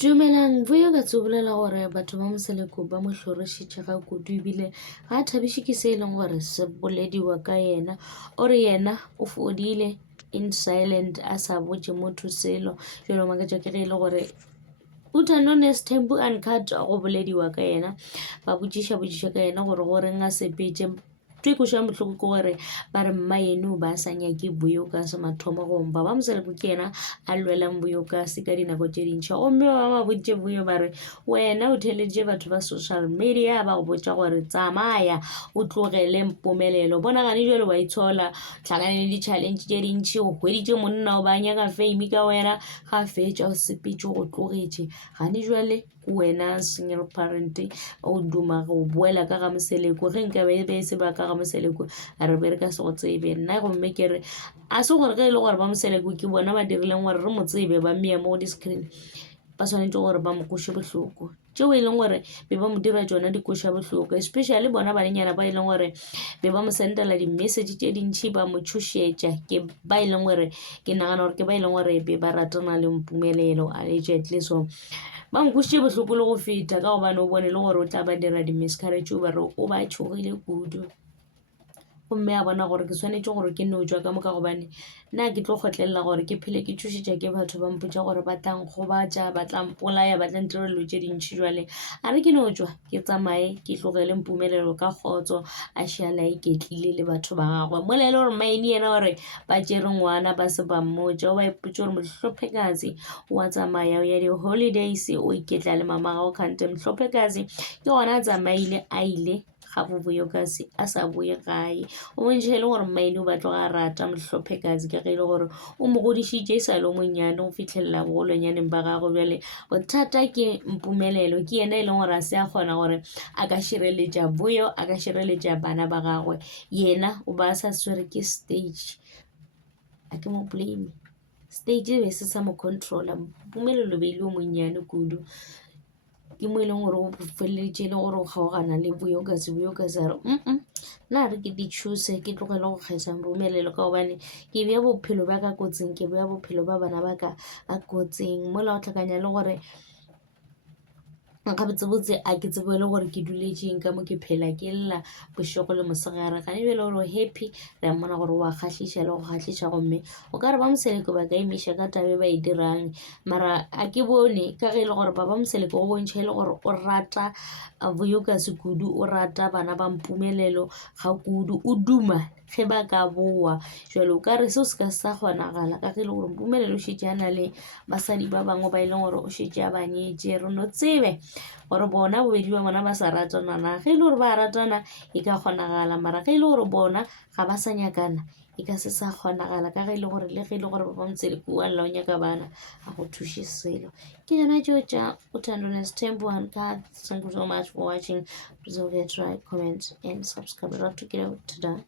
Dumelang vuyo ka tsobolela gore batho ba Moseleko ba mo hlorešitše ga kudu ebile ga a thabiše ke se e leng gore se bolediwa ka yena ore yena o fodile in silent a sa botše motho selo jalo makatša ke ge e le gore Uthando Next Tempo Uncut go bolediwa ka yena ba botšiša ka yena gore go reng a sepetše koša mohloko ke gore ba re mma eno ba sa nyake Buyukasi mathomo go ba Moseleko ke yena a lwelang Buyukasi ka dinako tše dintšha gomme ba botše Buyo ba re wena o theletše batho ba social media ba go botša gore tsamaya o tlogele Mpumelelo bona gane jalo wa itshola tlhakane le di-challenge tše dintšhi o hweditše monna o ba nyaka fame ka wena ga fetša o sepetše go tlogetše gane jale wena single parent o duma go boela ka ga Moseleko ge nka be se ba ka ga Moseleko a re be re ka se go tsebe nna gomme ke re a se gore ge e le gore ba Moseleko ke bona ba dirileng gore re mo tsebe ba mmea mo di-screen ba swanetše gore ba mo koše bohloko tšeo e leng gore be ba mo dira tšona dikoša bohloko especially bona banenyana ba e leng gore be ba mo sendela di-message tše dintšhi ba mo tšhošetša ke ba e leng gore ke nagana gore ke ba e leng gore be ba ratana le Mpumelelo allegedly so ba nkušitše bohloko le go feta ka gobane o bone le gore o tla ba dira di-miscarriage o ba re o ba tšhogile kudu gomme a bona gore ke swanetše gore ke no tšwa ka moka gobane nna ke tlo kgotlelela gore ke phele ke tšhošetša ke batho ba mpotša gore ba tlang gobatša ba tlang polaya ba tlang tirelo tše dintšhi jwale a re ke no tšwa ke tsamaye ke tlogele Mpumelelo ka kgotso a šala iketlile le batho ba gagwe mola e le gore maine yena gore ba tšere ngwana ba se ba mmotša o ba ipotše gore Mohlophekazi wa tsamaya o ya di-holidays o iketla le mama gago kgante Mohlophekazi ke gona a tsamaile a ile ga Buyukasi a sa boe gae o bontšha e le gore maine o batlo ga rata Mohlophekazi ka ge e le gore o mo godišitše e sa le o monnyane go fitlhelela bogolonyaneng ba gagwe bjale bothata ke Mpumelelo ke yena e leng gore a se a kgona gore a ka šireletša Buyo a ka šireletša bana ba gagwe yena o ba sa swere ke stage a ke mo blame stage be se sa mo controla Mpumelelo be ile o monnyane kudu ke mo e leng gore o feleletše le gore o kgaogana le Buyukasi a re nna re ke di-choose ke tlogele go kgaisa Mpumelelo ka gobane ke bea bophelo ba ka kotsing ke bea bophelo ba bana ba ka a kotsing mola o tlhakanya le gore nka botsebotse a ke tsebe le gore ke duletšeng ka mo ke phela ke lla bošego le mosegare gane bjale gore o happy re a mmona gore wa kgahliša le go kgahliša gomme o ka re ba Moseleko ba ka emiša ka tabe ba e dirang mara a ke bone ka ge e le gore ba Moseleko go bontšha e le gore o rata Buyukasi kudu o rata bana ba Mpumelelo ga kudu o duma ge ba ka boa jalo o ka re seo se ka sa kgonagala ka ge e le gore Mpumelelo o šetše a na le basadi ba bangwe ba e leng gore o šetše a banyetše re no tsebe gore bona bobedi ba bona ba sa ratana na ge e le gore ba ratana e ka kgonagala mara ge e le gore bona ga ba sa nyakana e ka se sa kgonagala ka ge e le gore le ge e le gore ba Moseleko wa lla o nyaka bana a go thuše selo ke yona tšeo tša Uthando Next Tempo Uncut. Thank you so much for watching. Please don't forget to like, comment and subscribe. I'd love to get out today.